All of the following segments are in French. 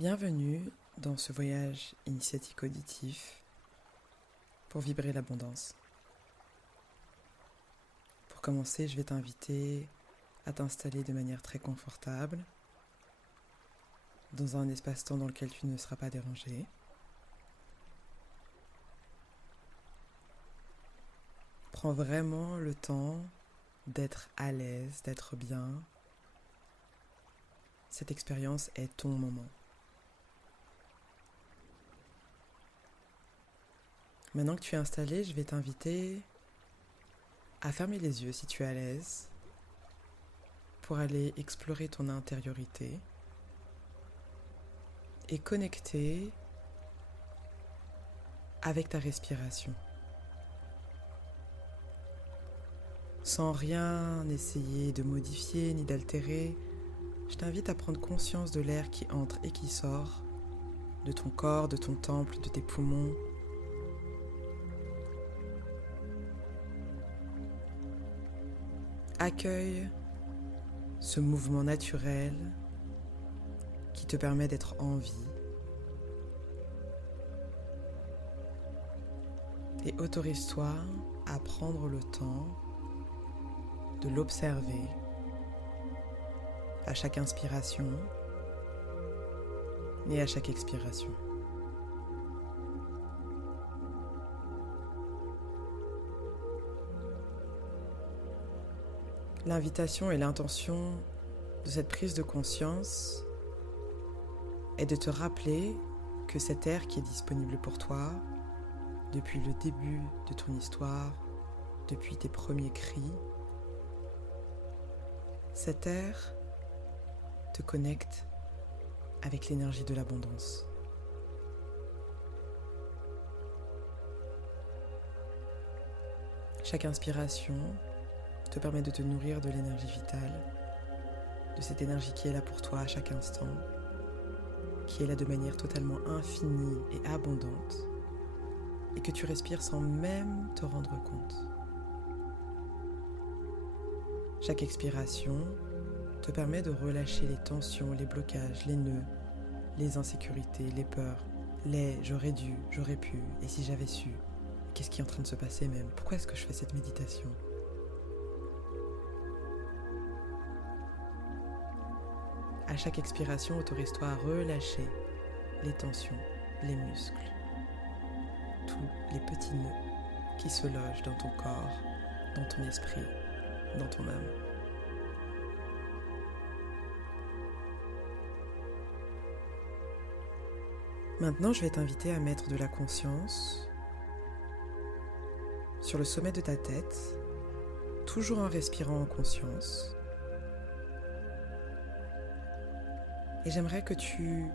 Bienvenue dans ce voyage initiatique auditif pour vibrer l'abondance. Pour commencer, je vais t'inviter à t'installer de manière très confortable dans un espace-temps dans lequel tu ne seras pas dérangé. Prends vraiment le temps d'être à l'aise, d'être bien. Cette expérience est ton moment. Maintenant que tu es installé, je vais t'inviter à fermer les yeux si tu es à l'aise pour aller explorer ton intériorité et connecter avec ta respiration. Sans rien essayer de modifier ni d'altérer, je t'invite à prendre conscience de l'air qui entre et qui sort de ton corps, de ton temple, de tes poumons. Accueille ce mouvement naturel qui te permet d'être en vie et autorise-toi à prendre le temps de l'observer à chaque inspiration et à chaque expiration. L'invitation et l'intention de cette prise de conscience est de te rappeler que cet air qui est disponible pour toi depuis le début de ton histoire, depuis tes premiers cris, cet air te connecte avec l'énergie de l'abondance. Chaque inspiration te permet de te nourrir de l'énergie vitale, de cette énergie qui est là pour toi à chaque instant, qui est là de manière totalement infinie et abondante, et que tu respires sans même te rendre compte. Chaque expiration te permet de relâcher les tensions, les blocages, les nœuds, les insécurités, les peurs, les « j'aurais dû, j'aurais pu, et si j'avais su », qu'est-ce qui est en train de se passer même, pourquoi est-ce que je fais cette méditation ? À chaque expiration, autorise-toi à relâcher les tensions, les muscles, tous les petits nœuds qui se logent dans ton corps, dans ton esprit, dans ton âme. Maintenant, je vais t'inviter à mettre de la conscience sur le sommet de ta tête, toujours en respirant en conscience. Et j'aimerais que tu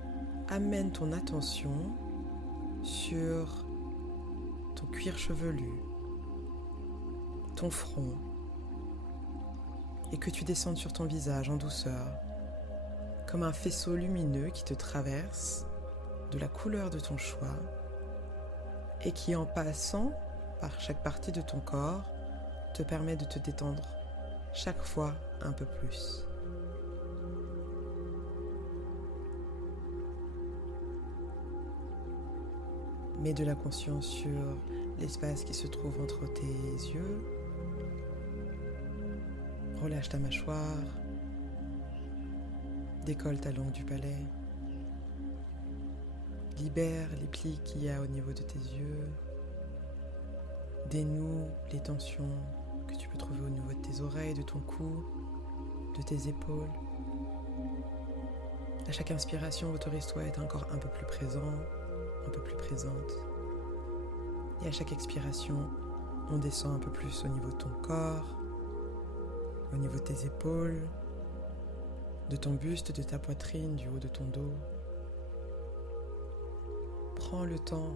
amènes ton attention sur ton cuir chevelu, ton front, et que tu descendes sur ton visage en douceur, comme un faisceau lumineux qui te traverse de la couleur de ton choix et qui, en passant par chaque partie de ton corps, te permet de te détendre chaque fois un peu plus. Mets de la conscience sur l'espace qui se trouve entre tes yeux. Relâche ta mâchoire. Décolle ta langue du palais. Libère les plis qu'il y a au niveau de tes yeux. Dénoue les tensions que tu peux trouver au niveau de tes oreilles, de ton cou, de tes épaules. À chaque inspiration, autorise-toi à être encore un peu plus présent, un peu plus présente. Et à chaque expiration, on descend un peu plus au niveau de ton corps, au niveau de tes épaules, de ton buste, de ta poitrine, du haut de ton dos. Prends le temps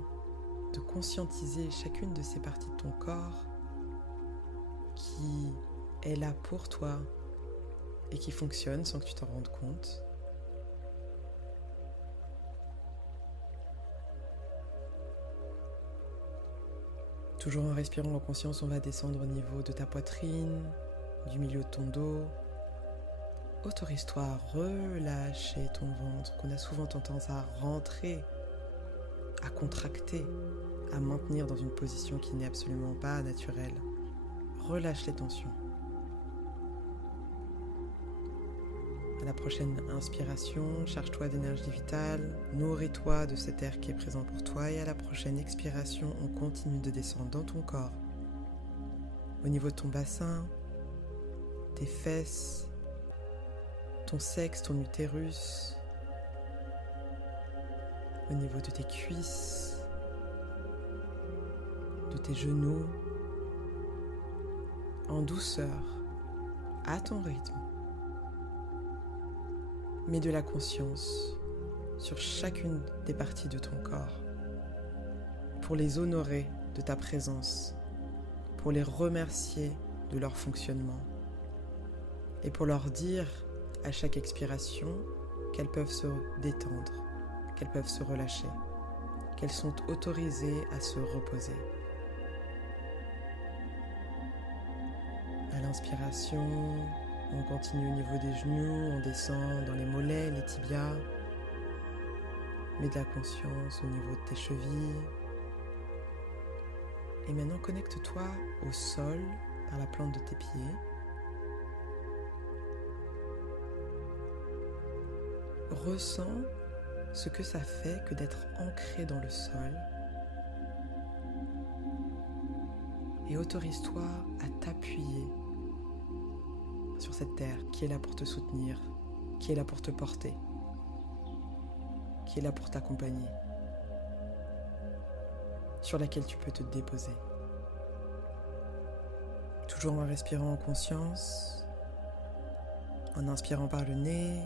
de conscientiser chacune de ces parties de ton corps qui est là pour toi et qui fonctionne sans que tu t'en rendes compte. Toujours en respirant en conscience, on va descendre au niveau de ta poitrine, du milieu de ton dos, autorise-toi à relâcher ton ventre, qu'on a souvent tendance à rentrer, à contracter, à maintenir dans une position qui n'est absolument pas naturelle. Relâche les tensions. À la prochaine inspiration, charge-toi d'énergie vitale, nourris-toi de cet air qui est présent pour toi et à la prochaine expiration, on continue de descendre dans ton corps, au niveau de ton bassin, tes fesses, ton sexe, ton utérus, au niveau de tes cuisses, de tes genoux, en douceur, à ton rythme. Mets de la conscience sur chacune des parties de ton corps pour les honorer de ta présence, pour les remercier de leur fonctionnement et pour leur dire à chaque expiration qu'elles peuvent se détendre, qu'elles peuvent se relâcher, qu'elles sont autorisées à se reposer. À l'inspiration, on continue au niveau des genoux, on descend dans les mollets, les tibias. Mets de la conscience au niveau de tes chevilles. Et maintenant, connecte-toi au sol par la plante de tes pieds. Ressens ce que ça fait que d'être ancré dans le sol. Et autorise-toi à t'appuyer sur cette terre qui est là pour te soutenir, qui est là pour te porter, qui est là pour t'accompagner, sur laquelle tu peux te déposer. Toujours en respirant en conscience, en inspirant par le nez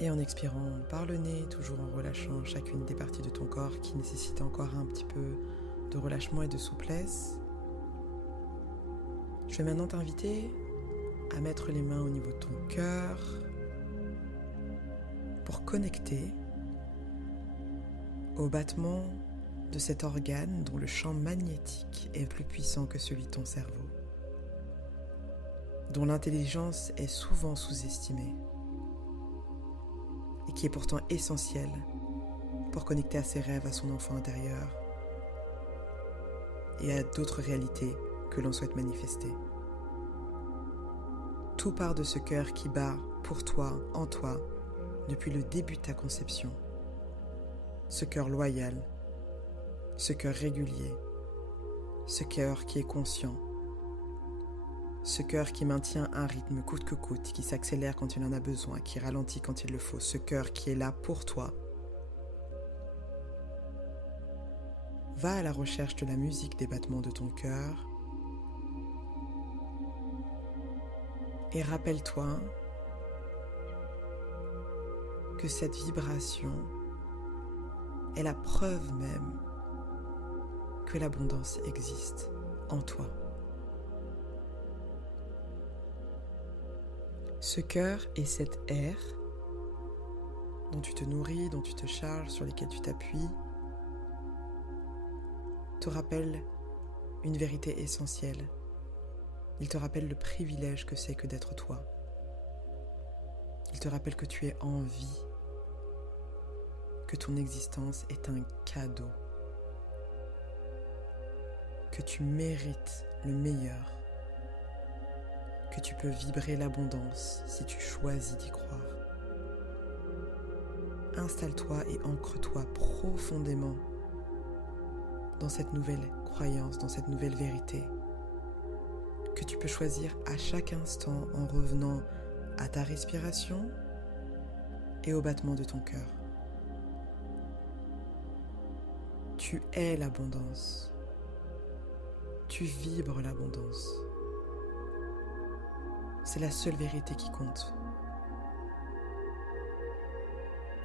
et en expirant par le nez, toujours en relâchant chacune des parties de ton corps qui nécessitent encore un petit peu de relâchement et de souplesse. Je vais maintenant t'inviter à mettre les mains au niveau de ton cœur pour connecter au battement de cet organe dont le champ magnétique est plus puissant que celui de ton cerveau, dont l'intelligence est souvent sous-estimée et qui est pourtant essentiel pour connecter à ses rêves, à son enfant intérieur et à d'autres réalités que l'on souhaite manifester. Tout part de ce cœur qui bat pour toi, en toi, depuis le début de ta conception. Ce cœur loyal, ce cœur régulier, ce cœur qui est conscient, ce cœur qui maintient un rythme coûte que coûte, qui s'accélère quand il en a besoin, qui ralentit quand il le faut, ce cœur qui est là pour toi. Va à la recherche de la musique des battements de ton cœur et rappelle-toi que cette vibration est la preuve même que l'abondance existe en toi. Ce cœur et cet air dont tu te nourris, dont tu te charges, sur lesquels tu t'appuies, te rappellent une vérité essentielle. Il te rappelle le privilège que c'est que d'être toi. Il te rappelle que tu es en vie, que ton existence est un cadeau, que tu mérites le meilleur, que tu peux vibrer l'abondance si tu choisis d'y croire. Installe-toi et ancre-toi profondément dans cette nouvelle croyance, dans cette nouvelle vérité, que tu peux choisir à chaque instant en revenant à ta respiration et au battement de ton cœur. Tu es l'abondance. Tu vibres l'abondance. C'est la seule vérité qui compte.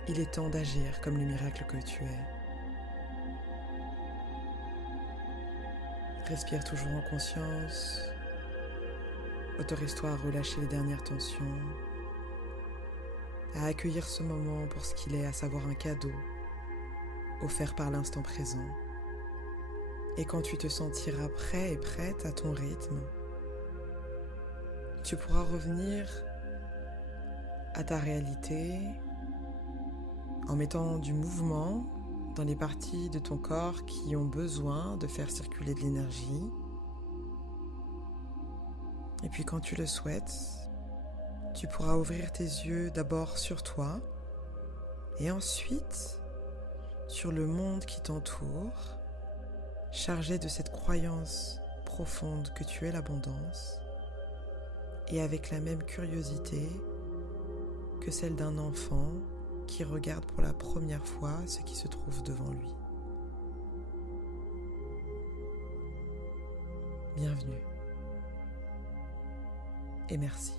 Il est temps d'agir comme le miracle que tu es. Respire toujours en conscience. Autorise-toi à relâcher les dernières tensions, à accueillir ce moment pour ce qu'il est, à savoir un cadeau offert par l'instant présent. Et quand tu te sentiras prêt et prête à ton rythme, tu pourras revenir à ta réalité en mettant du mouvement dans les parties de ton corps qui ont besoin de faire circuler de l'énergie. Et puis quand tu le souhaites, tu pourras ouvrir tes yeux d'abord sur toi et ensuite sur le monde qui t'entoure, chargé de cette croyance profonde que tu es l'abondance et avec la même curiosité que celle d'un enfant qui regarde pour la première fois ce qui se trouve devant lui. Bienvenue et merci.